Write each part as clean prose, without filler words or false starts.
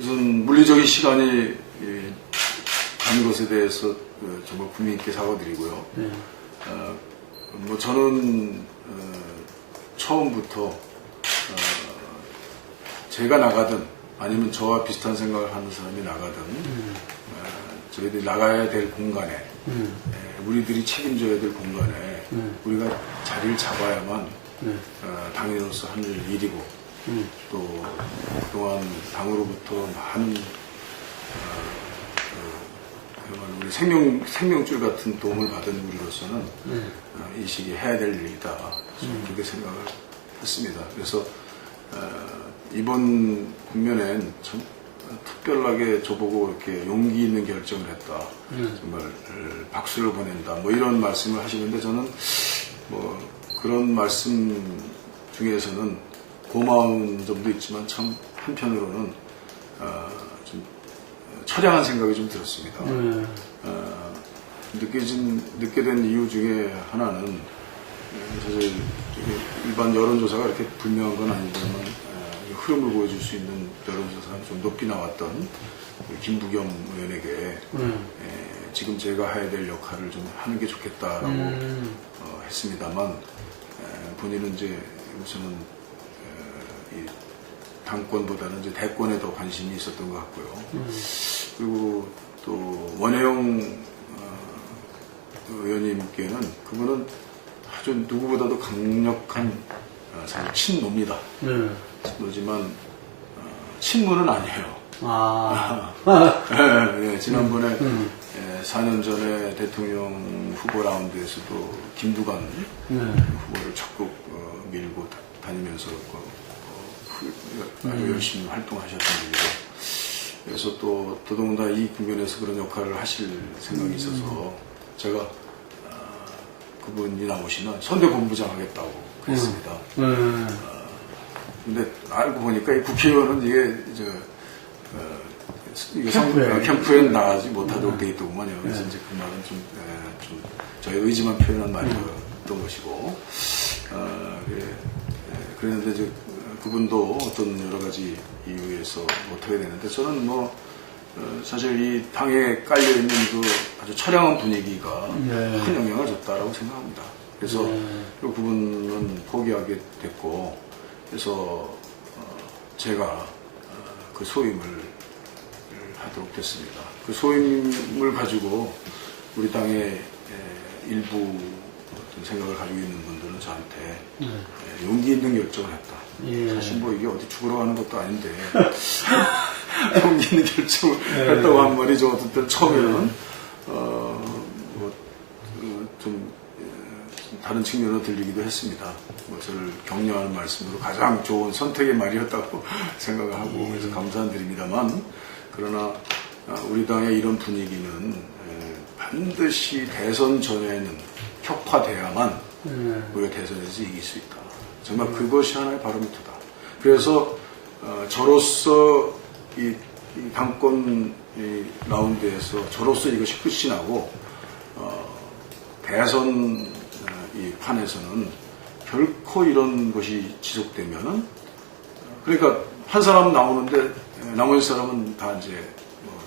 우선 물리적인 시간이 가는 것에 대해서 정말 국민께 사과드리고요. 뭐 저는 처음부터 제가 나가든 아니면 저와 비슷한 생각을 하는 사람이 나가든 저희들이 나가야 될 공간에 우리들이 책임져야 될 공간에 우리가 자리를 잡아야만 당인으로서 하는 일이고 또 그동안 당으로부터 많은 우리 생명줄 같은 도움을 받은 우리로서는 이 시기에 해야 될 일이다. 그렇게 생각을 했습니다. 그래서 이번 국면엔 참 특별하게 저보고 이렇게 용기 있는 결정을 했다. 정말 박수를 보낸다. 뭐 이런 말씀을 하시는데 저는 뭐 그런 말씀 중에서는 고마운 점도 있지만 참 한편으로는 좀 처량한 생각이 좀 들었습니다. 늦게 된 이유 중에 하나는 사실 일반 여론조사가 이렇게 분명한 건 아니지만 흐름을 보여줄 수 있는 여론조사가 좀 높이 나왔던 김부겸 의원에게 지금 제가 해야 될 역할을 좀 하는 게 좋겠다라고 했습니다만 본인은 이제 우선은 이 당권보다는 이제 대권에 더 관심이 있었던 것 같고요. 그리고 또 원혜영 의원님께는 그분은 아주 누구보다도 강력한 사실 친노입니다. 친노지만 친문은 아니에요. 네, 지난번에 4년 전에 대통령 후보 라운드에서도 김두관 후보를 적극 밀고 다니면서 아주 열심히 활동하셨던 분이고, 그래서 또 더더군다나 이 국면에서 그런 역할을 하실 생각이 있어서 제가 그분이 나오시면 선대본부장 하겠다고 그랬습니다. 근데 알고 보니까 이 국회의원은 이게 캠프에 나가지 못하도록 돼 있더구만요. 그래서 이제 그 말은 좀 저의 의지만 표현한 말이었던 것이고, 그랬는데 이제 그분도 어떤 여러 가지 이유에서 못하게 되는데, 저는 뭐 사실 이 당에 깔려 있는 그 아주 처량한 분위기가 큰 영향을 줬다라고 생각합니다. 그래서 그 부분은 포기하게 됐고, 그래서 제가 그 소임을 하도록 됐습니다. 그 소임을 가지고 우리 당의 일부 어떤 생각을 가지고 있는 분들은 저한테 용기 있는 결정을 했다. 사실 뭐 이게 어디 죽으러 가는 것도 아닌데 용기 있는 결정을 했다고 한 말이 저 어떤 때 처음에는 좀 다른 측면으로 들리기도 했습니다. 뭐 저를 격려하는 말씀으로 가장 좋은 선택의 말이었다고 생각을 하고, 그래서 감사드립니다만, 그러나 우리 당의 이런 분위기는 반드시 대선 전에는 격화돼야만 우리가 대선에서 이길 수 있다. 정말 그것이 하나의 바로미터다. 그래서 저로서 이 당권 라운드에서 저로서 이것이 끝이 나고 대선 이 판에서는 결코 이런 것이 지속되면은, 그러니까 한 사람 나오는데 나머지 사람은 다 이제 뭐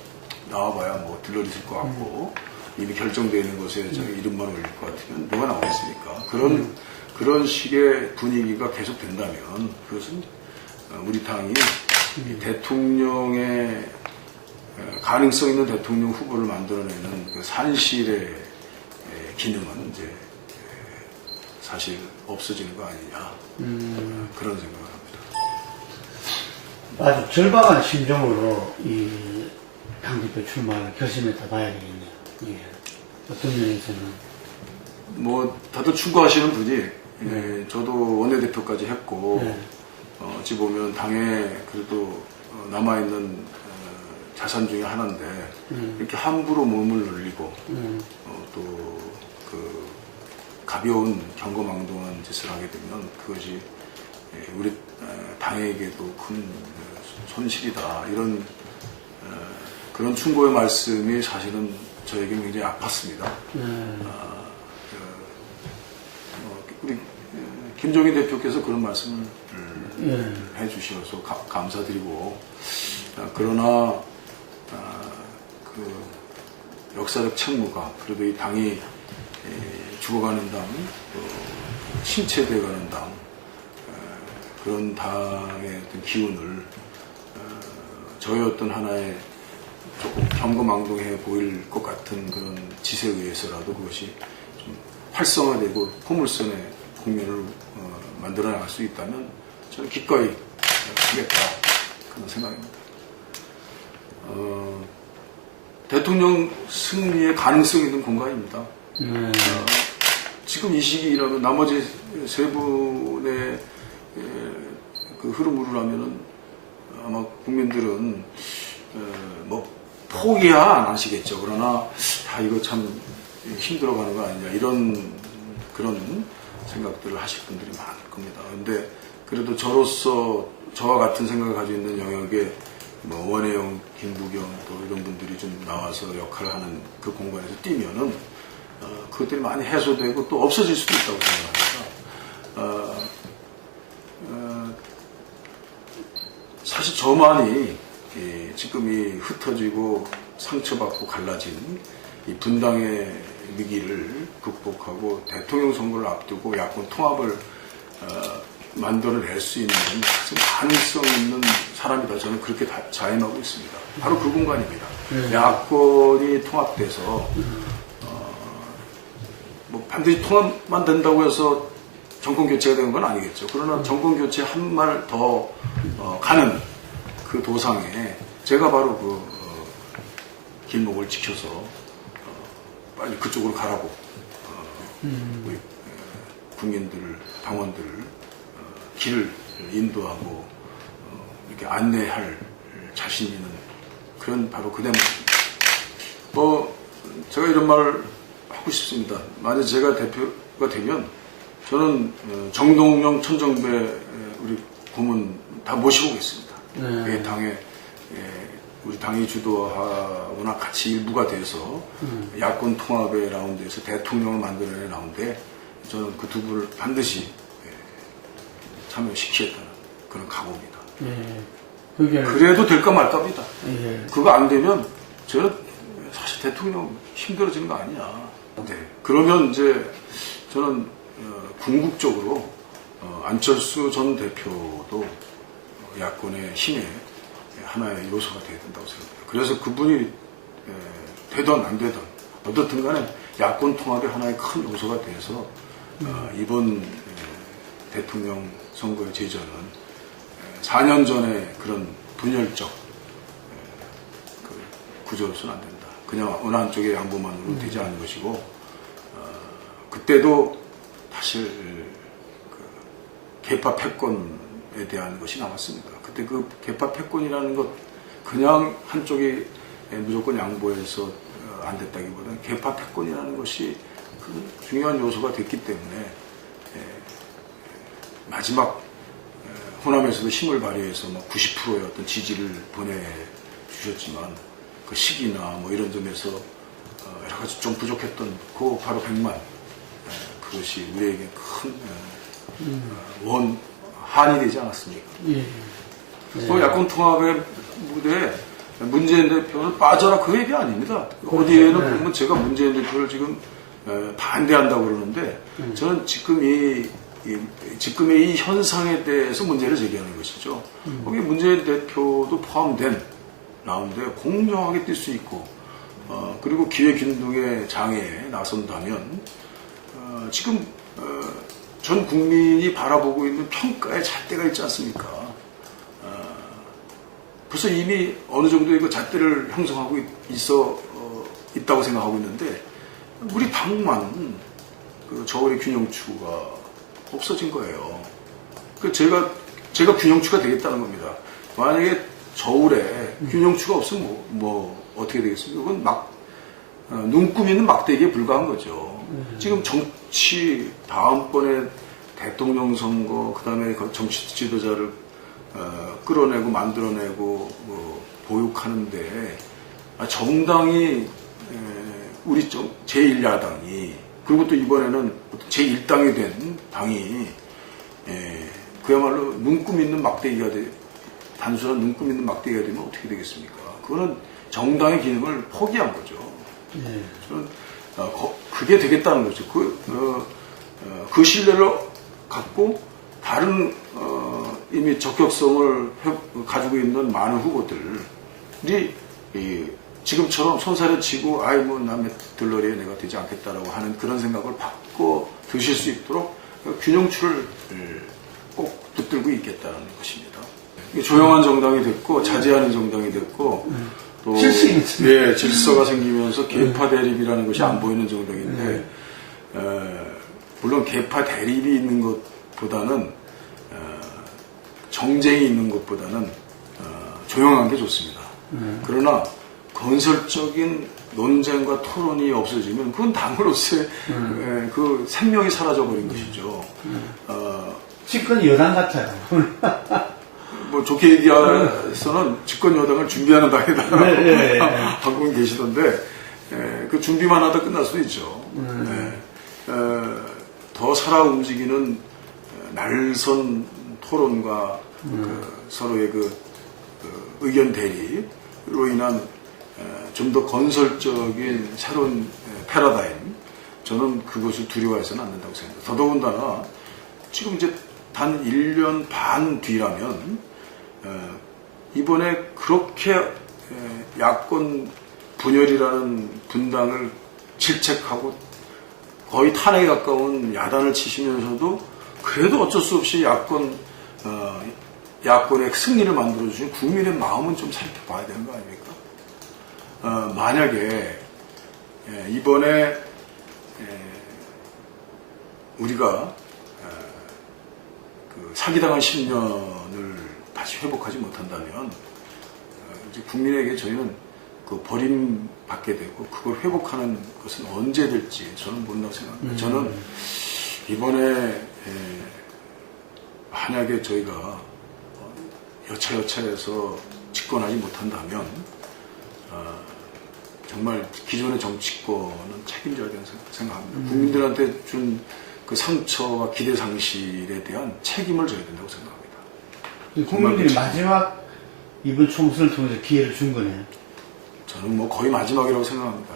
나와봐야 뭐 들러리실 것 같고 이미 결정되는 것에 이름만 올릴 것 같으면 누가 나오겠습니까? 그런 식의 분위기가 계속 된다면 그것은 우리 당이 대통령의 가능성 있는 대통령 후보를 만들어내는 그 산실의 기능은 이제 사실 없어지는 거 아니냐, 그런 생각을 합니다. 아주 절박한 심정으로 이 당대표 출마를 결심했다 봐야 되겠네요. 예. 어떤 면에서는 뭐 다들 추구하시는 분이 저도 원내대표까지 했고 어찌 보면 당에 그래도 남아있는 자산 중에 하나인데 이렇게 함부로 몸을 늘리고 또 그 가벼운 경거망동한 짓을 하게 되면 그것이 우리 당에게도 큰 손실이다. 이런 그런 충고의 말씀이 사실은 저에게 굉장히 아팠습니다. 우리 김종인 대표께서 그런 말씀을 해주셔서 감사드리고, 그러나 그 역사적 책무가 그래도 이 당이 죽어가는 당, 침체되어가는 당, 그런 당의 어떤 기운을 저의 어떤 하나의 조금 경거망동해 보일 것 같은 그런 짓에 의해서라도 그것이 좀 활성화되고 포물선의 국면을 만들어 나갈 수 있다면 저는 기꺼이 하겠다 그런 생각입니다. 대통령 승리의 가능성이 있는 공간입니다. 지금 이 시기라면 나머지 세 분의 그 흐름으로 하면은 아마 국민들은 뭐 포기야 안 하시겠죠. 그러나 이거 참 힘들어가는 거 아니냐 이런 그런 생각들을 하실 분들이 많을 겁니다. 근데 그래도 저로서 저와 같은 생각을 가지고 있는 영역에 뭐 원혜영, 김부겸 또 이런 분들이 좀 나와서 역할을 하는 그 공간에서 뛰면은 그것들이 많이 해소되고 또 없어질 수도 있다고 생각합니다. 사실 저만이 지금 이 흩어지고 상처받고 갈라진 이 분당의 위기를 극복하고 대통령 선거를 앞두고 야권 통합을 만들어낼 수 있는 가능성 있는 사람이다. 저는 그렇게 자임하고 있습니다. 바로 그 공간입니다. 야권이 통합돼서 뭐 반드시 통합만 된다고 해서 정권 교체가 되는 건 아니겠죠. 그러나 정권 교체 한 말 더 가는 그 도상에 제가 바로 그 길목을 지켜서 빨리 그쪽으로 가라고 우리 국민들, 당원들 길을 인도하고 이렇게 안내할 자신 있는 그런 바로 그 대목입니다. 뭐 제가 이런 말을 하고 싶습니다. 만약 제가 대표가 되면 저는 정동영, 천정배 우리 고문 다 모시고 오겠습니다. 당에 우리 당이 주도하거나 같이 일부가 돼서 야권 통합의 라운드에서 대통령을 만들어내는 라운드에 저는 그 두 분을 반드시 참여시키겠다는 그런 각오입니다. 그래도 될까 말까입니다. 그거 안 되면 저는 사실 대통령 힘들어지는 거 아니냐. 그러면 이제 저는 궁극적으로 안철수 전 대표도 야권의 힘의 하나의 요소가 되어야 된다고 생각합니다. 그래서 그분이 되든 안 되든 어떻든 간에 야권 통합의 하나의 큰 요소가 돼서 이번 대통령 선거의 제전은 4년 전에 그런 분열적 구조로서는 안 된다. 그냥 어느 한쪽의 양보만으로 되지 않는 것이고 그때도 사실 그 개파 패권에 대한 것이 남았습니다. 그때 그 개파 패권이라는 것 그냥 한쪽이 무조건 양보해서 안 됐다기보다는 개파 패권이라는 것이 그 중요한 요소가 됐기 때문에 마지막 호남에서도 힘을 발휘해서 90%의 어떤 지지를 보내주셨지만 그 시기나 뭐 이런 점에서 여러 가지 좀 부족했던 그 바로 100만 그것이 우리에게 큰 한이 되지 않았습니까? 또 야권 통합의 무대에 문재인 대표는 빠져라 그 얘기 아닙니다. 어디에는 보면 제가 문재인 대표를 지금 반대한다고 그러는데 저는 지금의 이 현상에 대해서 문제를 제기하는 것이죠. 거기 문재인 대표도 포함된 라운드에 공정하게 뛸 수 있고 그리고 기회균등의 장애에 나선다면 지금 전 국민이 바라보고 있는 평가의 잣대가 있지 않습니까? 벌써 이미 어느 정도의 그 잣대를 형성하고 있다고 생각하고 있는데 우리 당만 그 저울의 균형추가 없어진 거예요. 그 제가 균형추가 되겠다는 겁니다. 만약에 저울에 균형추가 없으면 뭐 어떻게 되겠습니까? 그건 눈꾸미는 막대기에 불과한 거죠. 지금 정치 다음번에 대통령 선거 그다음에 정치 지도자를 끌어내고 만들어내고 보육하는데 정당이 우리 제1야당이 그리고 또 이번에는 제1당이 된 당이 그야말로 눈금 있는 막대기가 단순한 눈금 있는 막대기가 되면 어떻게 되겠습니까? 그거는 정당의 기능을 포기한 거죠. 저는 그게 되겠다는 거죠. 그 신뢰를 갖고 다른 이미 적격성을 가지고 있는 많은 후보들이 지금처럼 손살에 치고 아이 뭐 남의 들러리에 내가 되지 않겠다라고 하는 그런 생각을 바꿔 드실 수 있도록 균형추를 꼭 붙들고 있겠다는 것입니다. 조용한 정당이 됐고 자제하는 정당이 됐고 또 질서가 생기면서 계파 대립이라는 것이 안 보이는 정당인데 물론 계파 대립이 있는 것보다는 정쟁이 있는 것보다는 조용한 게 좋습니다. 그러나 건설적인 논쟁과 토론이 없어지면 그건 당으로서의 그 생명이 사라져버린 것이죠. 집권 여당 같아요. 뭐 좋게 얘기해서는 집권 여당을 준비하는 당이다 하고 계시던데 그 준비만 하다 끝날 수도 있죠. 더 살아 움직이는 날선 토론과 서로의 그 의견 대립으로 인한 좀 더 건설적인 새로운 패러다임, 저는 그것을 두려워해서는 안 된다고 생각합니다. 더더군다나 지금 이제 단 1년 반 뒤라면 이번에 그렇게 야권 분열이라는 분당을 질책하고 거의 탄핵에 가까운 야단을 치시면서도 그래도 어쩔 수 없이 야권의 승리를 만들어주신 국민의 마음은 좀 살펴봐야 되는 거 아닙니까? 만약에 이번에 우리가 그 사기당한 10년을 다시 회복하지 못한다면 이제 국민에게 저희는 그 버림받게 되고 그걸 회복하는 것은 언제 될지 저는 모른다고 생각합니다. 저는 이번에 만약에 저희가 여차여차해서 집권하지 못한다면 정말 기존의 정치권은 책임져야 된다고 생각합니다. 국민들한테 준 그 상처와 기대 상실에 대한 책임을 져야 된다고 생각합니다. 국민들이 마지막 이번 총선을 통해서 기회를 준 거네요. 저는 뭐 거의 마지막이라고 생각합니다.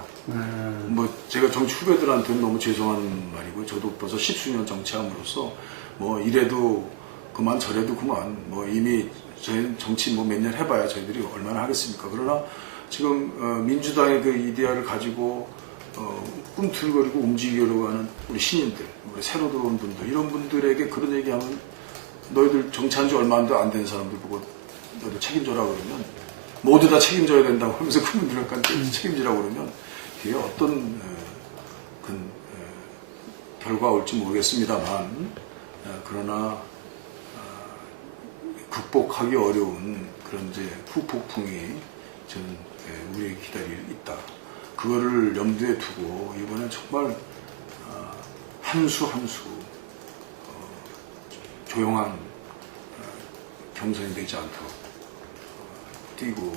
뭐 제가 정치 후배들한테는 너무 죄송한 말이고 저도 벌써 10수년 정치함으로써 뭐 이래도 그만 저래도 그만 뭐 이미 저희 정치 뭐 몇 년 해봐야 저희들이 얼마나 하겠습니까? 그러나 지금 민주당의 그 이데아를 가지고 꿈틀거리고 움직이려고 하는 우리 신인들, 우리 새로 들어온 분들, 이런 분들에게 그런 얘기하면 너희들 정치한 지 얼마 안 된 사람들 보고 너희들 책임져라 그러면 모두 다 책임져야 된다고 하면서 그분들한테 책임지라고 그러면 그게 어떤 결과가 올지 모르겠습니다만 그러나 극복하기 어려운 그런 이제 후폭풍이 저는 우리에게 기다리고 있다. 그거를 염두에 두고 이번엔 정말 한 수 한 수 조용한 경선이 되지 않도록 뛰고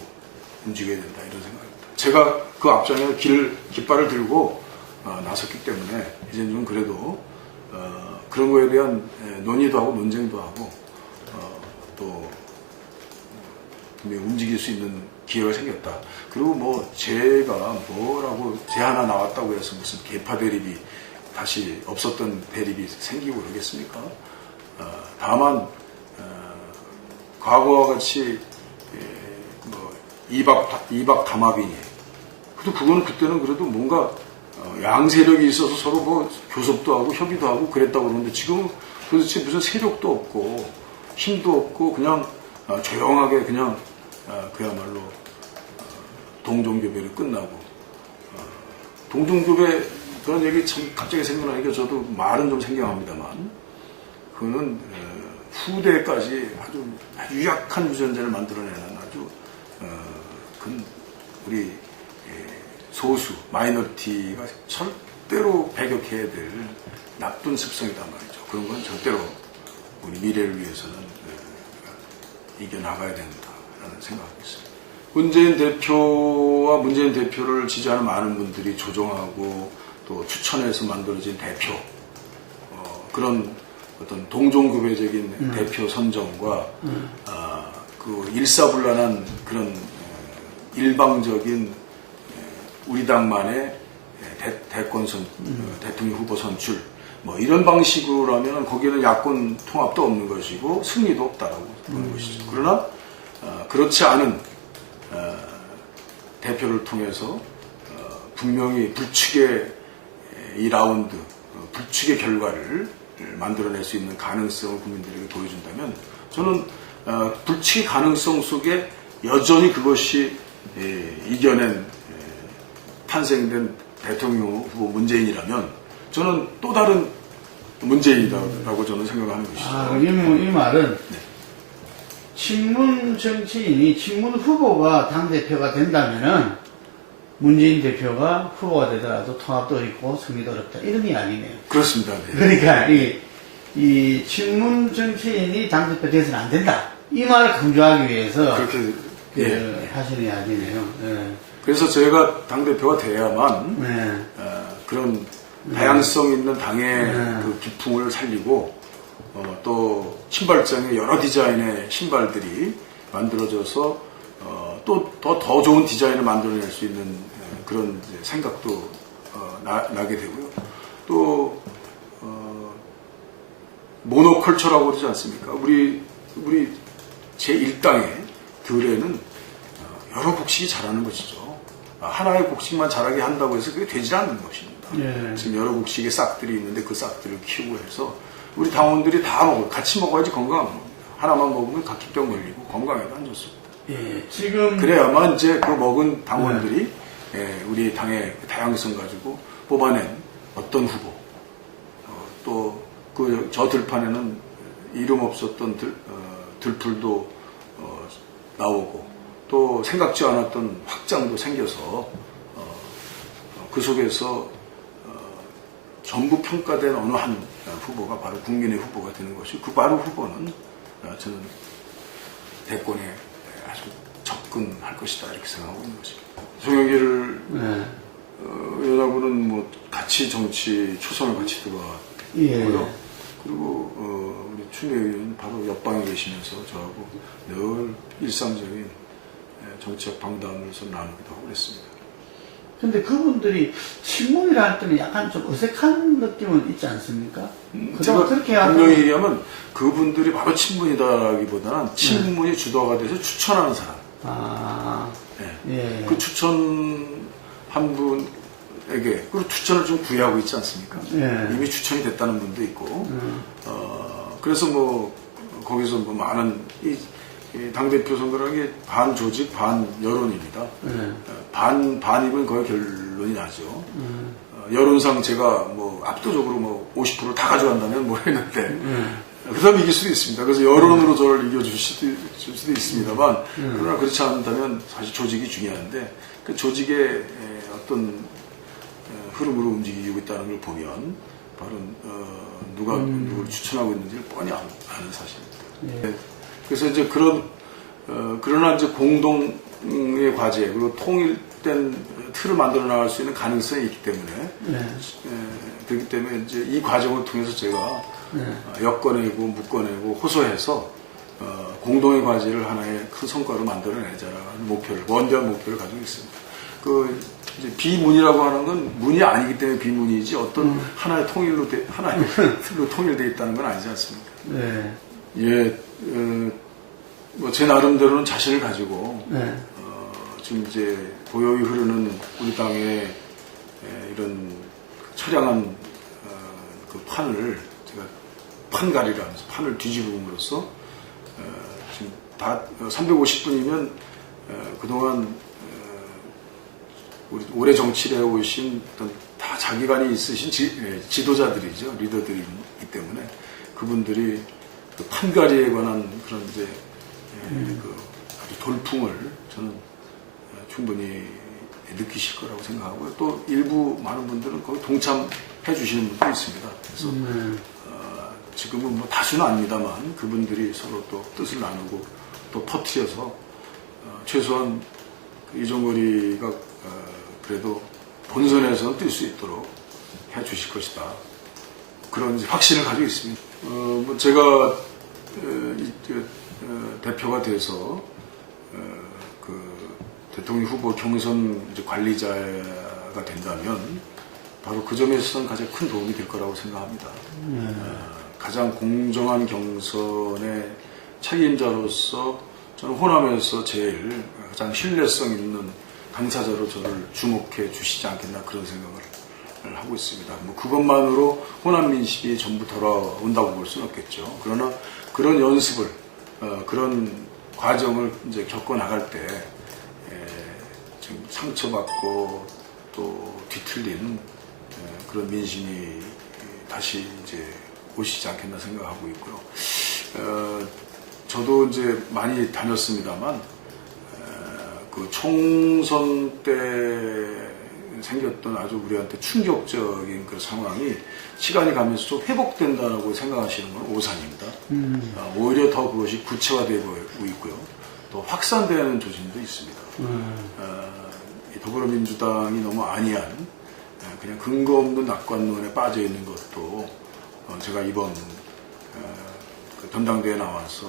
움직여야 된다 이런 생각입니다. 제가 그 앞장에 깃발을 들고 나섰기 때문에 이제는 좀 그래도 그런 거에 대한 논의도 하고 논쟁도 하고 또 분명히 움직일 수 있는 기회가 생겼다. 그리고 뭐 제가 뭐라고 제 하나 나왔다고 해서 무슨 계파 대립이 다시 없었던 대립이 생기고 그러겠습니까? 다만 과거와 같이 뭐 이박 담합이니 그거는 그때는 그래도 뭔가 양세력이 있어서 서로 뭐 교섭도 하고 협의도 하고 그랬다고 그러는데 지금은 도대체 무슨 세력도 없고 힘도 없고 그냥 조용하게 그냥 그야말로 동종교배로 끝나고 동종교배 그런 얘기 참 갑자기 생각나니까 저도 말은 좀 생경합니다만 그거는 후대까지 아주 유약한 유전자를 만들어내는 아주 큰 우리 소수 마이너리티가 절대로 배격해야 될 나쁜 습성이단 말이죠. 그런 건 절대로 우리 미래를 위해서는 이겨나가야 된다라는 생각하고 있습니다. 문재인 대표와 문재인 대표를 지지하는 많은 분들이 조정하고 또 추천해서 만들어진 대표 그런 어떤 동종교배적인 대표 선정과 그 일사불란한 그런 일방적인 우리 당만의 대통령 후보 선출 뭐 이런 방식으로라면 거기에는 야권 통합도 없는 것이고 승리도 없다라고 보는 것이죠. 그러나 그렇지 않은 대표를 통해서 분명히 불축의 이 라운드, 불축의 결과를 만들어낼 수 있는 가능성을 국민들에게 보여준다면 저는 불축의 가능성 속에 여전히 그것이 이겨낸 탄생된 대통령 후보 문재인이라면 저는 또 다른 문재인이다라고 저는 생각하는 것이죠. 이 말은 친문 정치인이 친문 후보가 당대표가 된다면은 문재인 대표가 후보가 되더라도 통합도 어렵고 승리도 어렵다 이런 이야기네요. 그렇습니다. 네. 그러니까 이 친문 정치인이 당대표 돼서는 안 된다. 이 말을 강조하기 위해서 그렇게 하시는 이야기네요. 예. 그래서 저희가 당대표가 돼야만 그런 다양성 있는 당의 그 기풍을 살리고 또 신발장에 여러 디자인의 신발들이 만들어져서 또 더 좋은 디자인을 만들어낼 수 있는 그런 이제 생각도 나게 되고요. 또 모노컬처라고 그러지 않습니까? 우리 제1당의 들에는 여러 곡식이 자라는 것이죠. 하나의 곡식만 자라게 한다고 해서 그게 되지 않는 것입니다. 지금 여러 곡식의 싹들이 있는데 그 싹들을 키우고 해서 우리 당원들이 다 같이 먹어야지 건강한 겁니다. 하나만 먹으면 각기병 걸리고 건강에도 안 좋습니다. 지금 그래야만 이제 그 먹은 당원들이 우리 당의 다양성 가지고 뽑아낸 어떤 후보 또 그 저 들판에는 이름 없었던 들풀도 나오고 또 생각지 않았던 확장도 생겨서 그 속에서 전부 평가된 어느 한 후보가 바로 국민의 후보가 되는 것이 그 바로 후보는 저는 대권에 아주 접근할 것이다 이렇게 생각하고 있는 것입니다. 송영길 의원하고는 뭐 같이 정치 초선을 같이 들어왔고요. 그리고 우리 추미애 의원은 바로 옆방에 계시면서 저하고 늘 일상적인 정치적 방담을 나누기도 하고 그랬습니다. 근데 그분들이 친문이라 할 때는 약간 좀 어색한 느낌은 있지 않습니까? 제가 분명히 얘기하면 그분들이 바로 친문이다라기보다는 친문이 주도가 돼서 추천하는 사람. 그 추천한 분에게 그리고 추천을 좀 구애하고 있지 않습니까? 이미 추천이 됐다는 분도 있고 그래서 뭐 거기서 뭐 많은 이 당대표 선거라는 게 반 조직, 반 여론입니다. 반이면 거의 결론이 나죠. 여론상 제가 뭐 압도적으로 뭐 50%를 다 가져간다면 모르겠는데, 그 다음에 이길 수도 있습니다. 그래서 여론으로 저를 이겨줄 수도 있습니다만, 그러나 그렇지 않다면 사실 조직이 중요한데, 그 조직의 어떤 흐름으로 움직이고 있다는 걸 보면, 바로 누가 누구를 추천하고 있는지를 뻔히 아는 사실입니다. 그래서 이제 그러나 이제 공동의 과제, 그리고 통일된 틀을 만들어 나갈 수 있는 가능성이 있기 때문에, 그렇기 때문에 이제 이 과정을 통해서 제가 엮어내고 묶어내고 호소해서 공동의 과제를 하나의 큰 성과로 만들어내자라는 목표를, 원대한 목표를 가지고 있습니다. 이제 비문이라고 하는 건 문이 아니기 때문에 비문이지 어떤 하나의 통일로 하나의 틀로 통일되어 있다는 건 아니지 않습니까? 뭐 제 나름대로는 자신을 가지고 지금 이제 고요히 흐르는 우리 당의 이런 처량한 그 판을 제가 판가리를 하면서 판을 뒤집음으로써 지금 다 350분이면 그동안 우리 오래 정치를 해오신 어떤 다 자기관이 있으신 지도자들이죠. 리더들이기 때문에 그분들이 그 판가리에 관한 그런 이제 그 아주 돌풍을 저는 충분히 느끼실 거라고 생각하고요. 또 일부 많은 분들은 거기 동참해 주시는 분도 있습니다. 그래서 지금은 뭐 다수는 아닙니다만 그분들이 서로 또 뜻을 나누고 또 퍼뜨려서 최소한 이종거리가 그래도 본선에서는 뛸 수 있도록 해 주실 것이다. 그런 확신을 가지고 있습니다. 뭐 제가 대표가 돼서 그 대통령 후보 경선 이제 관리자가 된다면 바로 그 점에 있어서는 가장 큰 도움이 될 거라고 생각합니다. 가장 공정한 경선의 책임자로서 저는 호남에서 제일 가장 신뢰성 있는 당사자로 저를 주목해 주시지 않겠나 그런 생각을 하고 있습니다. 뭐 그것만으로 호남 민심이 전부 돌아온다고 볼 수는 없겠죠. 그러나 그런 연습을 그런 과정을 이제 겪어 나갈 때 지금 상처받고 또 뒤틀린 그런 민심이 다시 이제 오시지 않겠나 생각하고 있고요. 저도 이제 많이 다녔습니다만 그 총선 때 생겼던 아주 우리한테 충격적인 그 상황이 시간이 가면서 좀 회복된다고 생각하시는 건 오산입니다. 오히려 더 그것이 구체화되고 있고요. 또 확산되는 조짐도 있습니다. 이 더불어민주당이 너무 안이한 그냥 근거 없는 낙관론에 빠져 있는 것도 제가 이번 그 전당대회에 나와서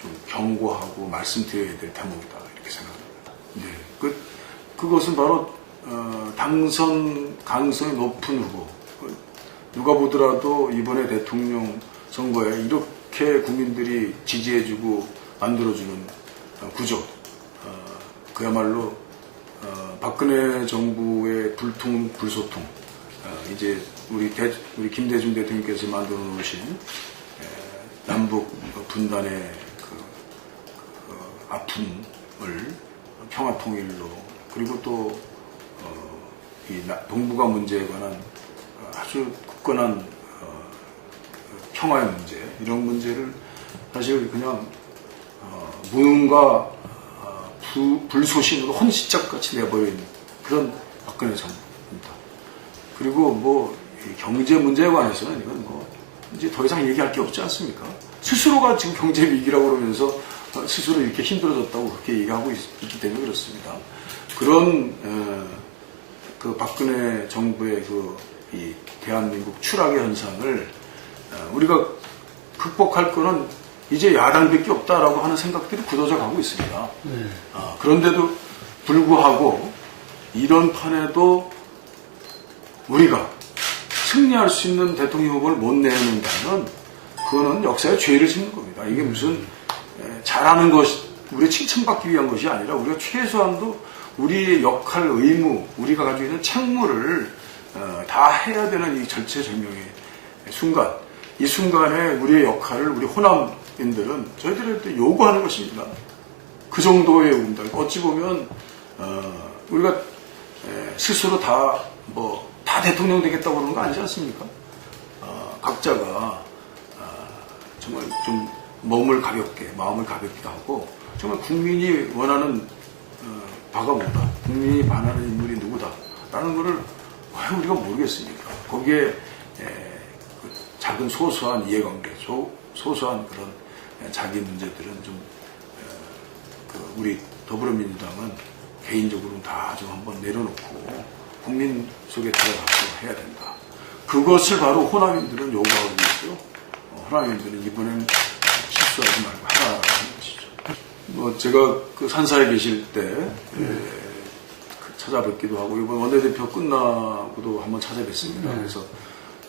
좀 경고하고 말씀드려야 될 대목이다 이렇게 생각합니다. 네, 그것은 바로 당선 가능성이 높은 후보. 누가 보더라도 이번에 대통령 선거에 이렇게 국민들이 지지해주고 만들어주는 구조. 그야말로 박근혜 정부의 불소통. 이제 우리 김대중 대통령께서 만들어 놓으신 남북 분단의 그 아픔을 평화 통일로 그리고 또 이 동북아 문제에 관한 아주 굳건한 평화의 문제 이런 문제를 사실 그냥 무능과 불소신으로 헌시짝같이 내버린 그런 박근혜 정부입니다. 그리고 뭐 경제 문제에 관해서는 이건 뭐 이제 더 이상 얘기할 게 없지 않습니까? 스스로가 지금 경제 위기라고 그러면서 스스로 이렇게 힘들어졌다고 그렇게 얘기하고 있기 때문에 그렇습니다. 그런 그 박근혜 정부의 이 대한민국 추락의 현상을 우리가 극복할 거는 이제 야당밖에 없다라고 하는 생각들이 굳어져 가고 있습니다. 그런데도 불구하고 이런 판에도 우리가 승리할 수 있는 대통령 후보를 못 내는다면 그거는 역사에 죄를 짓는 겁니다. 이게 무슨 잘하는 것이 우리 칭찬받기 위한 것이 아니라 우리가 최소한도 우리의 역할, 의무, 우리가 가지고 있는 책무를 다 해야 되는 이 절체절명의 순간, 이 순간에 우리의 역할을 우리 호남인들은 저희들한테 요구하는 것입니다. 그 정도의 운달. 어찌 보면 우리가 스스로 다 대통령 되겠다고 그러는 거 아니지 않습니까? 각자가 정말 좀 마음을 가볍게 하고 정말 국민이 원하는 바가 뭐다, 국민이 반하는 인물이 누구다 라는 거를 왜 우리가 모르겠습니까? 거기에 그 작은 소소한 이해관계, 소소한 그런 자기 문제들은 좀 우리 더불어민주당은 개인적으로는 다 좀 한번 내려놓고 국민 속에 들어가서 해야 된다. 그것을 바로 호남인들은 요구하고 있고요. 호남인들은 이번엔 실수하지 말고 하라라는 것이죠. 제가 그 산사에 계실 때 찾아뵙기도 하고 이번 원내대표 끝나고도 한번 찾아뵙습니다. 그래서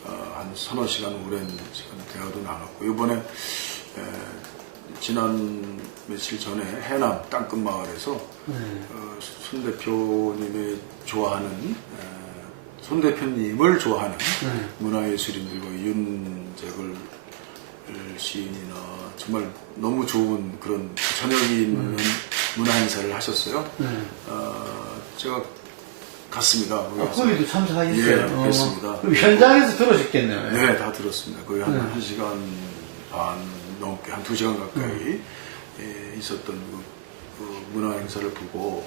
한 서너 시간 오랜 시간 대화도 나눴고 이번에 지난 며칠 전에 해남 땅끝마을에서 손 대표님의 좋아하는 손 대표님을 좋아하는 문화예술인들과 윤재걸 시인이나 정말 너무 좋은 그런 저녁이 있는 문화 행사를 하셨어요. 제가 갔습니다. 거기도 참석하셨어요? 예, 했습니다. 그럼 현장에서 들으셨겠네요. 네, 다 들었습니다. 거의 한 1시간 반 넘게, 한 2시간 가까이 있었던 그 문화 행사를 보고,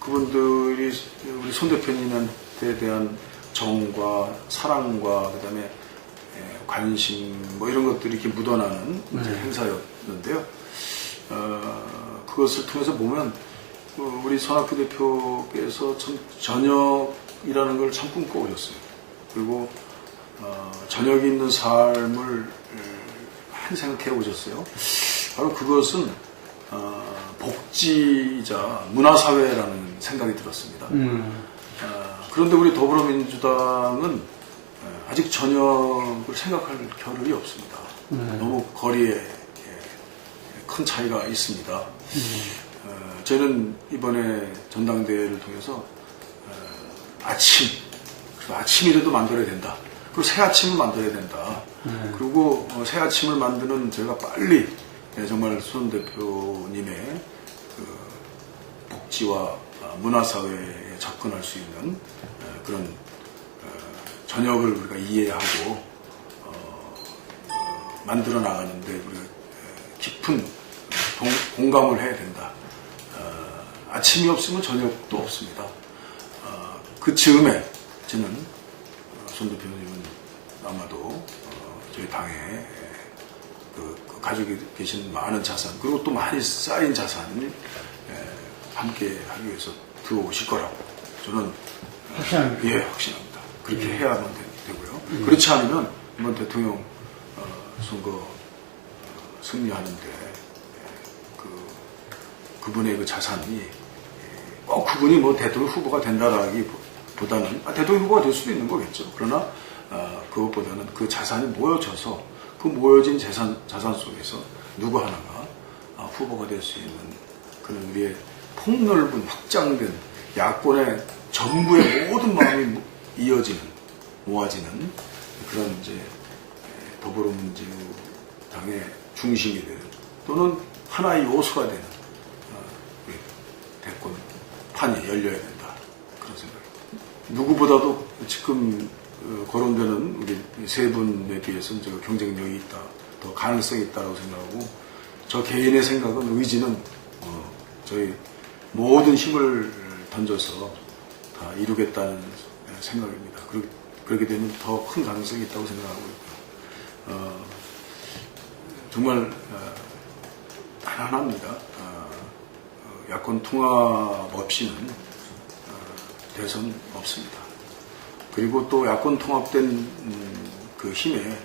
그분들이 우리 손 대표님한테 대한 정과 사랑과 그 다음에 관심 뭐 이런 것들이 이렇게 묻어나는 행사였는데요. 그것을 통해서 보면 우리 손학규 대표께서 참 저녁이라는 걸 참 꿈꿔오셨어요. 그리고 저녁이 있는 삶을 많이 생각해 오셨어요. 바로 그것은 복지이자 문화사회라는 생각이 들었습니다. 그런데 우리 더불어민주당은 아직 전역을 생각할 겨를이 없습니다. 너무 거리에 큰 차이가 있습니다. 저는 이번에 전당대회를 통해서 아침이라도 만들어야 된다. 그리고 새 아침을 만들어야 된다. 그리고 새 아침을 만드는 저희가 빨리 정말 손 대표님의 그 복지와 문화사회에 접근할 수 있는 그런 전역을 우리가 이해하고 만들어 나가는데 우리가 깊은 공감을 해야 된다. 아침이 없으면 저녁도 없습니다. 그 즈음에 저는 손 대표님은 아마도 저희 당에 그 가지고 계신 많은 자산 그리고 또 많이 쌓인 자산을 함께 하기 위해서 들어오실 거라고 저는 확신합니다. 예, 확신합니다. 그렇게 해야만 되고요. 그렇지 않으면 이번 대통령 선거 승리하는데 그분의 그 자산이 그분이 뭐 대통령 후보가 된다라기보다는 대통령 후보가 될 수도 있는 거겠죠. 그러나 그것보다는 그 자산이 모여져서 그 모여진 자산 속에서 누구 하나가 후보가 될 수 있는 그런 우리의 폭넓은 확장된 야권의 전부의 모든 마음이 모아지는 그런 이제 더불어민주당의 중심이 되는 또는 하나의 요소가 되는 대권판이 열려야 된다. 그런 생각입니다. 누구보다도 지금 거론되는 우리 세 분에 비해서는 제가 경쟁력이 있다, 더 가능성이 있다고 생각하고 저 개인의 생각은 의지는 저희 모든 힘을 던져서 다 이루겠다는 생각입니다. 그렇게 되면 더 큰 가능성이 있다고 생각하고 있고요. 정말 단단합니다. 야권 통합 없이는 대선 없습니다. 그리고 또 야권 통합된 그 힘에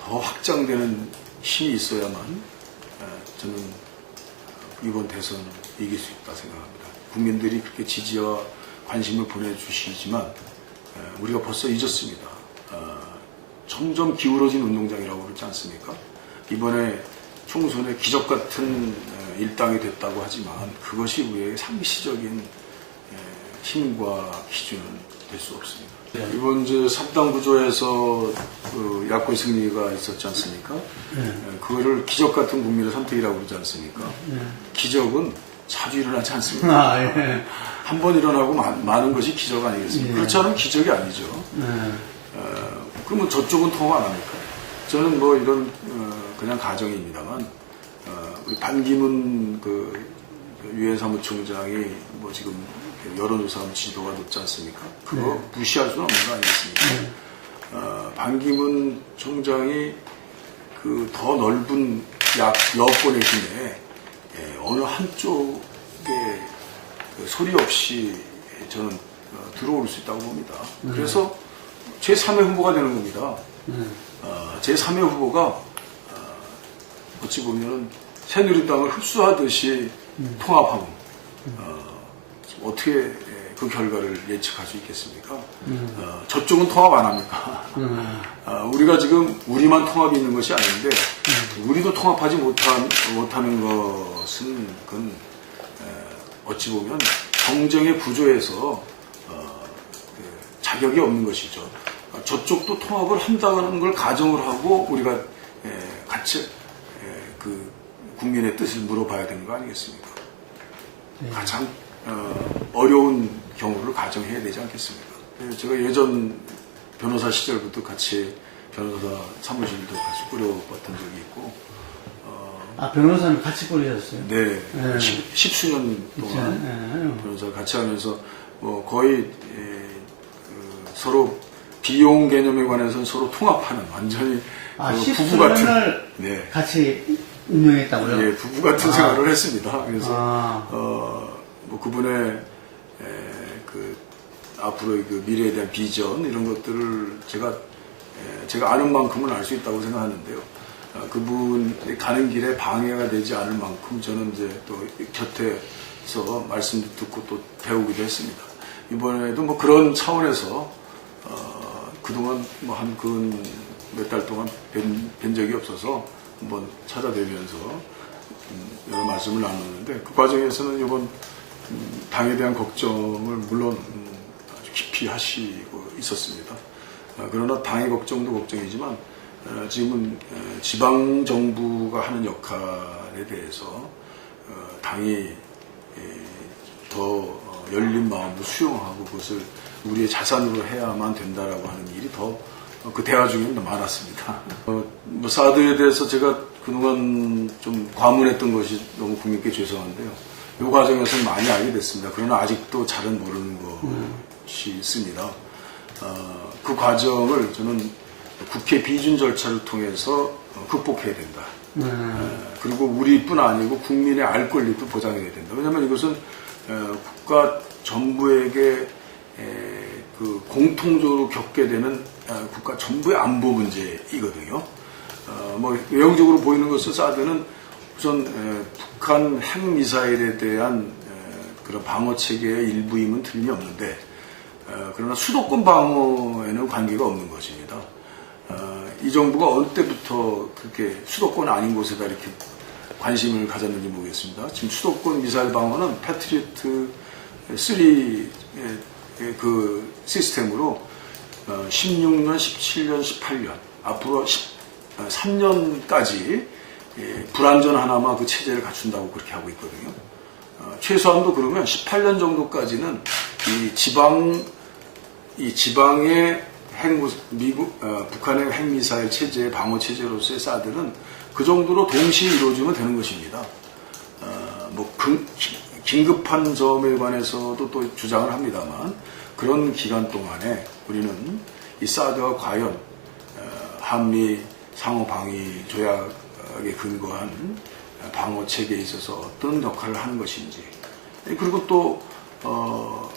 더 확장되는 힘이 있어야만 저는 이번 대선 이길 수 있다 생각합니다. 국민들이 그렇게 지지와 관심을 보내주시지만 우리가 벌써 잊었습니다. 점점 기울어진 운동장이라고 그러지 않습니까? 이번에 총선에 기적 같은 일당이 됐다고 하지만 그것이 우리의 상시적인 힘과 기준은 될 수 없습니다. 이번 이제 3당 구조에서 그 야권 승리가 있었지 않습니까? 그거를 기적 같은 국민의 선택이라고 그러지 않습니까? 기적은 자주 일어나지 않습니다. 한 번 일어나고 많은 것이 기적 아니겠습니까? 그렇지 않으면 기적이 아니죠. 그러면 저쪽은 통합 안 합니까? 저는 뭐 이런 그냥 가정입니다만 우리 반기문 그 유엔 사무총장이 뭐 지금 여론조사 지도가 높지 않습니까? 그거 무시할 수는 없는 거 아니겠습니까? 반기문 총장이 그 더 넓은 여권의 힘에 어느 한쪽에 그 소리 없이 저는 들어올 수 있다고 봅니다. 그래서 제3의 후보가 되는 겁니다. 제3의 후보가 어찌 보면 새누리당을 흡수하듯이 통합하고 어떻게 그 결과를 예측할 수 있겠습니까? 저쪽은 통합 안 합니까? 우리가 지금 우리만 통합이 있는 것이 아닌데 우리도 통합하지 못하는 것은 그건 어찌 보면 경쟁의 구조에서 자격이 없는 것이죠. 저쪽도 통합을 한다는 걸 가정을 하고 우리가 같이 그 국민의 뜻을 물어봐야 되는 거 아니겠습니까? 가장 어려운 경우를 가정해야 되지 않겠습니까? 제가 예전 변호사 시절부터 같이 변호사 사무실도 같이 꾸려봤던 적이 있고 변호사는 같이 꾸리셨어요? 네, 십수년 동안 변호사를 같이 하면서 뭐 거의 서로 비용 개념에 관해서는 서로 통합하는 완전히 부부 같은 같이 운영했다고요? 예, 부부 같은 생활을 했습니다. 그래서 뭐 그분의 그 앞으로의 그 미래에 대한 비전 이런 것들을 제가 아는 만큼은 알 수 있다고 생각하는데요. 그분 가는 길에 방해가 되지 않을 만큼 저는 이제 또 곁에서 말씀도 듣고 또 배우기도 했습니다. 이번에도 뭐 그런 차원에서 그동안 뭐 한 몇 달 동안 뵌 적이 없어서 한번 찾아뵈면서 여러 말씀을 나눴는데, 그 과정에서는 이번 당에 대한 걱정을 물론 아주 깊이 하시고 있었습니다. 그러나 당의 걱정도 걱정이지만 지금은 지방정부가 하는 역할에 대해서 당이 더 열린 마음으로 수용하고 그것을 우리의 자산으로 해야만 된다라고 하는 일이 더 그 대화 중에 많았습니다. 뭐 사드에 대해서 제가 그동안 좀 과문했던 것이 너무 국민께 죄송한데요. 이 과정에서 많이 알게 됐습니다. 그러나 아직도 잘은 모르는 것이 있습니다. 그 과정을 저는 국회 비준 절차를 통해서 극복해야 된다. 그리고 우리뿐 아니고 국민의 알 권리도 보장해야 된다. 왜냐하면 이것은 국가 전부에게 그 공통적으로 겪게 되는 국가 전부의 안보 문제이거든요. 뭐 외형적으로 보이는 것은 사드는 우선 북한 핵미사일에 대한 그런 방어 체계의 일부임은 틀림없는데, 그러나 수도권 방어에는 관계가 없는 것입니다. 이 정부가 어느 때부터 그렇게 수도권 아닌 곳에다 이렇게 관심을 가졌는지 모르겠습니다. 지금 수도권 미사일 방어는 패트리어트 3의 그 시스템으로 16년, 17년, 18년 앞으로 3년까지 불안전 하나만 그 체제를 갖춘다고 그렇게 하고 있거든요. 최소한도 그러면 18년 정도까지는 이 지방의 북한의 핵미사일 체제의 방어 체제로서의 사드는 그 정도로 동시에 이루어지면 되는 것입니다. 뭐 긴급한 점에 관해서도 또 주장을 합니다만, 그런 기간 동안에 우리는 이 사드가 과연 한미 상호 방위 조약에 근거한 방어 체계에 있어서 어떤 역할을 하는 것인지, 그리고 또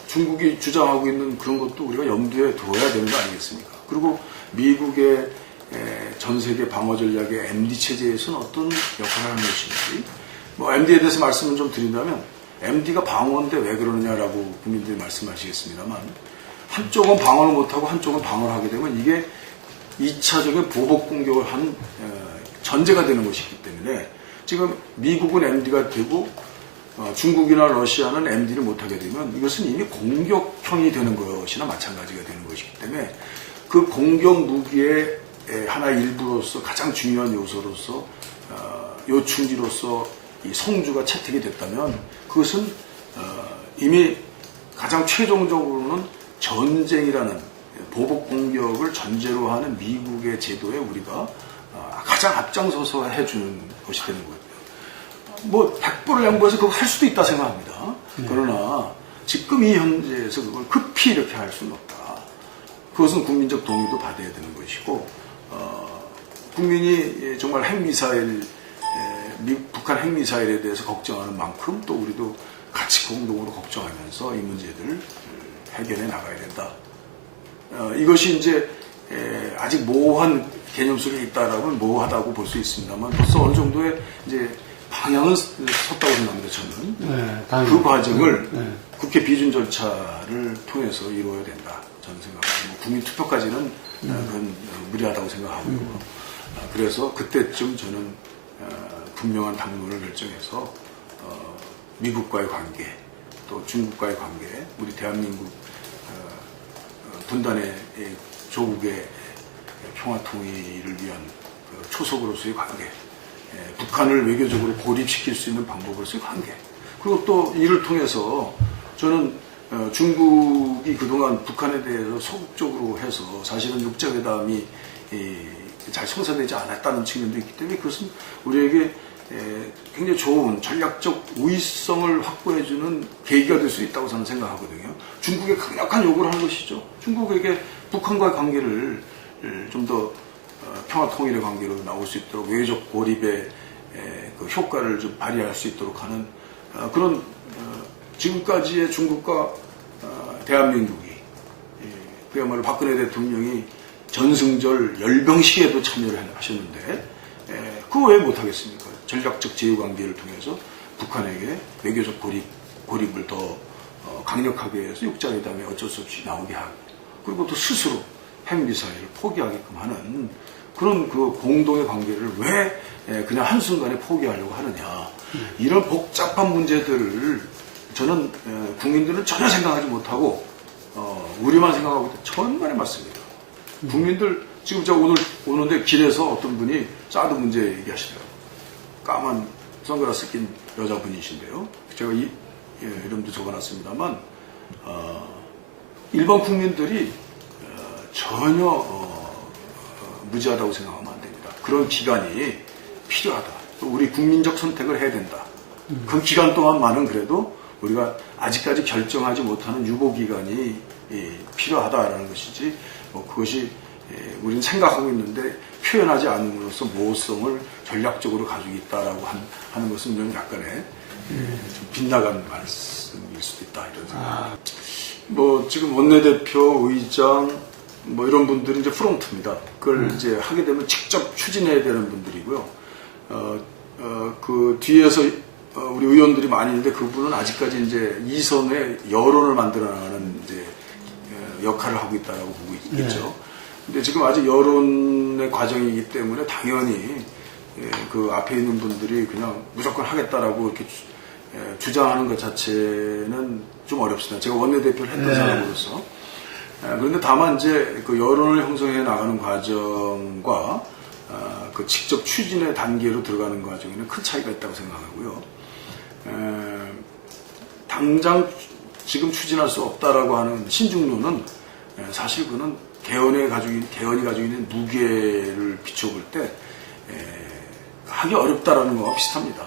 중국이 주장하고 있는 그런 것도 우리가 염두에 둬야 되는 거 아니겠습니까? 그리고 미국의 전 세계 방어 전략의 MD 체제에서는 어떤 역할을 하는 것인지, 뭐 MD에 대해서 말씀을 좀 드린다면, MD가 방어인데 왜 그러느냐라고 국민들이 말씀하시겠습니다만, 한쪽은 방어를 못하고 한쪽은 방어를 하게 되면 이게 2차적인 보복 공격을 한 전제가 되는 것이기 때문에, 지금 미국은 MD가 되고 중국이나 러시아는 MD를 못하게 되면 이것은 이미 공격형이 되는 것이나 마찬가지가 되는 것이기 때문에, 그 공격 무기의 하나의 일부로서 가장 중요한 요소로서 요충지로서 이 성주가 채택이 됐다면, 그것은 이미 가장 최종적으로는 전쟁이라는 보복 공격을 전제로 하는 미국의 제도에 우리가 가장 앞장서서 해주는 것이 되는 거예요. 뭐 100%를 양보해서 그거 할 수도 있다 생각합니다. 그러나 지금 이 현재에서 그걸 급히 이렇게 할 수는 없다. 그것은 국민적 동의도 받아야 되는 것이고, 국민이 정말 핵미사일, 북한 핵미사일에 대해서 걱정하는 만큼 또 우리도 같이 공동으로 걱정하면서 이 문제들을 해결해 나가야 된다. 이것이 이제 아직 모호한 개념 속에 있다라고 모호하다고 볼 수 있습니다만, 벌써 어느 정도의 이제 방향은 섰다고 생각합니다. 저는 그 과정을 국회 비준 절차를 통해서 이루어야 된다. 저는 생각합니다. 국민 투표까지는 그건 무리하다고 생각하고요. 그래서 그때쯤 저는 분명한 당론을 결정해서 미국과의 관계, 또 중국과의 관계, 우리 대한민국 분단의 조국의 평화 통일을 위한 초석으로서의 관계, 북한을 외교적으로 고립시킬 수 있는 방법으로서의 관계, 그리고 또 이를 통해서 저는 중국이 그동안 북한에 대해서 소극적으로 해서 사실은 육자회담이 잘 성사되지 않았다는 측면도 있기 때문에, 그것은 우리에게 굉장히 좋은 전략적 우위성을 확보해주는 계기가 될 수 있다고 저는 생각하거든요. 중국에 강력한 요구를 하는 것이죠. 중국에게 북한과의 관계를 좀 더 평화 통일의 관계로 나올 수 있도록 외교적 고립의 그 효과를 좀 발휘할 수 있도록 하는 그런 지금까지의 중국과 대한민국이, 그야말로 박근혜 대통령이 전승절 열병식에도 참여를 하셨는데, 그거 왜 못하겠습니까? 전략적 제휴관계를 통해서 북한에게 외교적 고립을 더 강력하게 해서 육자회담에 어쩔 수 없이 나오게 하고, 그리고 또 스스로 핵미사일을 포기하게끔 하는 그런 그 공동의 관계를 왜 그냥 한순간에 포기하려고 하느냐. 이런 복잡한 문제들을 저는 국민들은 전혀 생각하지 못하고 우리만 생각하고 천만에 맞습니다. 국민들 지금 제가 오늘 오는데 길에서 어떤 분이 사드 문제 얘기하시더라고요. 까만 선글라스 낀 여자분이신데요. 제가 이름도 적어놨습니다만 일반 국민들이 전혀 무지하다고 생각하면 안 됩니다. 그런 기간이 필요하다. 우리 국민적 선택을 해야 된다. 그 기간 동안만은 그래도 우리가 아직까지 결정하지 못하는 유보기간이 필요하다라는 것이지, 그것이 우리는 생각하고 있는데 표현하지 않음으로써 모호성을 전략적으로 가지고 있다라고 하는 것은 좀 약간의 좀 빗나간 말씀일 수도 있다, 이런 생각. 지금 원내대표, 의장, 이런 분들이 이제 프론트입니다. 그걸 이제 하게 되면 직접 추진해야 되는 분들이고요. 그 뒤에서 우리 의원들이 많이 있는데 그분은 아직까지 이제 이선의 여론을 만들어 나가는 이제 역할을 하고 있다라고 보고 있겠죠. 근데 지금 아직 여론의 과정이기 때문에 당연히 그 앞에 있는 분들이 그냥 무조건 하겠다라고 이렇게 주장하는 것 자체는 좀 어렵습니다. 제가 원내대표를 했던 사람으로서. 그런데 다만 이제 그 여론을 형성해 나가는 과정과 그 직접 추진의 단계로 들어가는 과정에는 큰 차이가 있다고 생각하고요. 당장 지금 추진할 수 없다라고 하는 신중론은 사실 그는 개헌이 가지고 있는 무게를 비춰볼 때 하기 어렵다라는 거와 비슷합니다.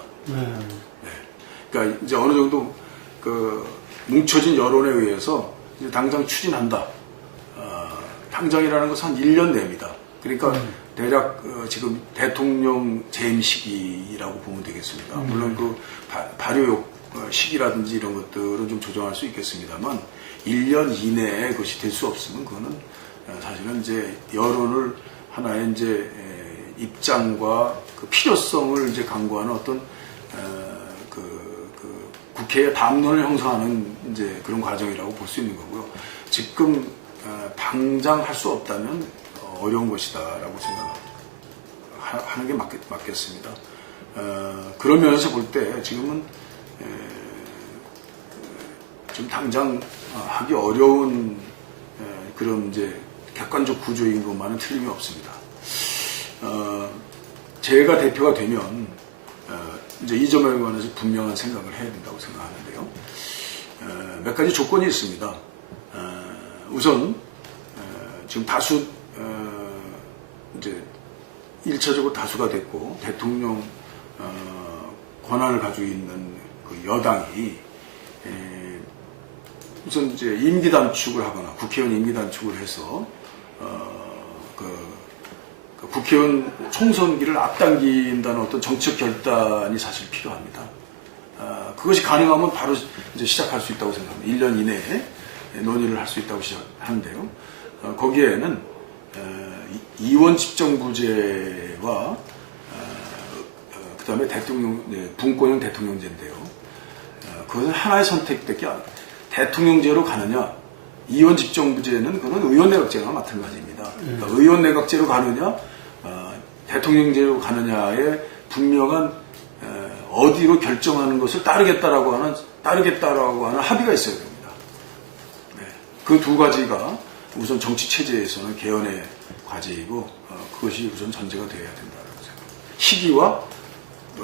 그러니까 이제 어느 정도 그 뭉쳐진 여론에 의해서 이제 당장 추진한다. 당장이라는 것은 한 1년 내입니다. 그러니까 대략 지금 대통령 재임 시기라고 보면 되겠습니다. 물론 그 발효 시기라든지 이런 것들은 좀 조정할 수 있겠습니다만 1년 이내에 그것이 될 수 없으면 그거는 사실은 이제 여론을 하나의 이제 입장과 그 필요성을 이제 강구하는 어떤 그 국회의 담론을 형성하는 이제 그런 과정이라고 볼 수 있는 거고요. 지금 당장 할 수 없다면 어려운 것이다라고 생각하는 게 맞겠습니다. 그런 면에서 볼 때 지금은 좀 당장 하기 어려운 그런 이제 객관적 구조인 것만은 틀림이 없습니다. 제가 대표가 되면 이제 이 점에 관해서 분명한 생각을 해야 된다고 생각하는데요. 몇 가지 조건이 있습니다. 우선 지금 다수 이제 1차적으로 다수가 됐고 대통령 권한을 가지고 있는 그 여당이 우선 이제 임기 단축을 하거나 국회의원 임기 단축을 해서 그 국회의원 총선기를 앞당긴다는 어떤 정책 결단이 사실 필요합니다. 그것이 가능하면 바로 이제 시작할 수 있다고 생각합니다. 1년 이내에 논의를 할 수 있다고 시작하는데요. 거기에는 이원 집정부제와 그 다음에 분권형 대통령제인데요. 그것은 하나의 선택밖에 안 돼요. 대통령제로 가느냐, 이원 집정부제는 그건 의원내각제와 마찬가지입니다. 그러니까 의원내각제로 가느냐, 대통령제로 가느냐에 분명한 어디로 결정하는 것을 따르겠다라고 하는 합의가 있어야 됩니다. 그 두 가지가 우선 정치 체제에서는 개헌의 과제이고 그것이 우선 전제가 되어야 된다고 생각합니다. 시기와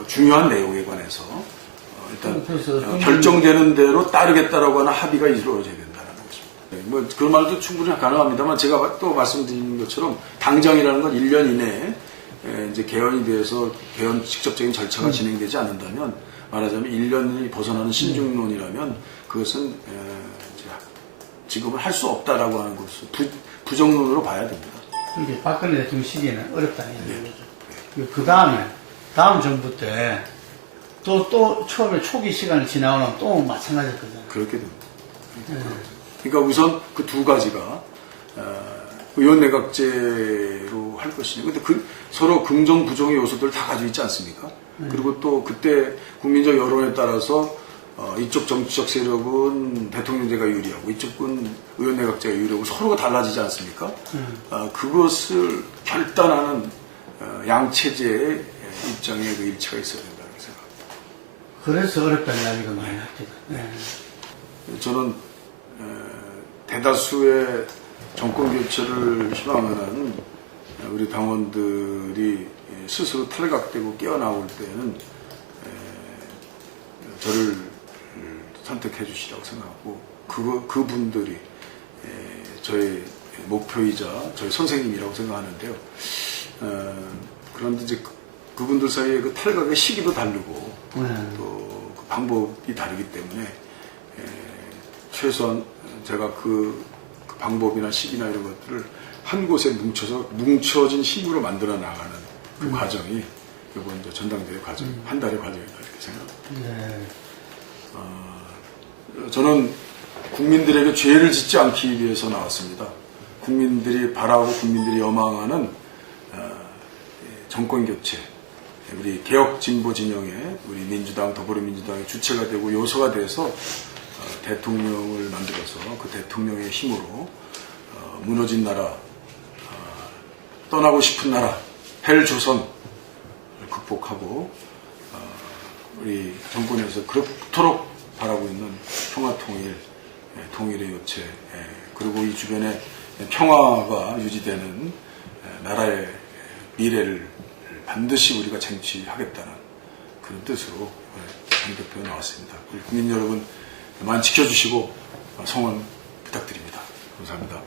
중요한 내용에 관해서 일단 결정되는 대로 따르겠다라고 하는 합의가 이루어져야 된다는 것입니다. 그 말도 충분히 가능합니다만 제가 또 말씀드린 것처럼 당장이라는 건 1년 이내에 이제 개헌이 돼서 개헌 직접적인 절차가 진행되지 않는다면 말하자면 1년이 벗어나는 신중론이라면 그것은 지금은 할 수 없다라고 하는 것을 부정론으로 봐야 됩니다. 이게 박근혜 대통령 시기에는 어렵다는 얘기죠. 그 다음에 다음 정부 때 또 처음에 초기 시간을 지나오면 또 마찬가지일 거잖아요. 그렇게 됩니다. 그러니까 우선 그 두 가지가 의원내각제로 할 것이냐. 근데 서로 긍정, 부정의 요소들을 다 가지고 있지 않습니까? 그리고 또 그때 국민적 여론에 따라서 이쪽 정치적 세력은 대통령제가 유리하고 이쪽은 의원내각제가 유리하고 서로가 달라지지 않습니까? 그것을 결단하는 양체제의 입장에 그 일치가 있어야 된다고 생각합니다. 그래서 어렵다는 이야기가 많이 나옵니다. 네. 저는 대다수의 정권 교체를 희망하는 우리 당원들이 스스로 탈각되고 깨어나올 때는 저를 선택해 주시라고 생각하고 그분들이 저의 목표이자 저의 선생님이라고 생각하는데요. 그런데 이제 그분들 사이에 그 탈각의 시기도 다르고 또 그 방법이 다르기 때문에 최소한 제가 그 방법이나 시기나 이런 것들을 한 곳에 뭉쳐진 힘으로 만들어 나가는 그 과정이 이번 이제 전당대회 과정, 한 달의 과정이다 이렇게 생각합니다. 저는 국민들에게 죄를 짓지 않기 위해서 나왔습니다. 국민들이 바라고 국민들이 여망하는 정권 교체, 우리 개혁 진보 진영의 우리 민주당, 더불어민주당의 주체가 되고 요소가 돼서 대통령을 만들어서 그 대통령의 힘으로 무너진 나라, 떠나고 싶은 나라, 헬조선을 극복하고 우리 정권에서 그렇도록 바라고 있는 평화통일, 통일의 요체, 그리고 이 주변에 평화가 유지되는 나라의 미래를 반드시 우리가 쟁취하겠다는 그런 뜻으로 당 대표에 나왔습니다. 우리 국민 여러분 많이 지켜주시고 성원 부탁드립니다. 감사합니다.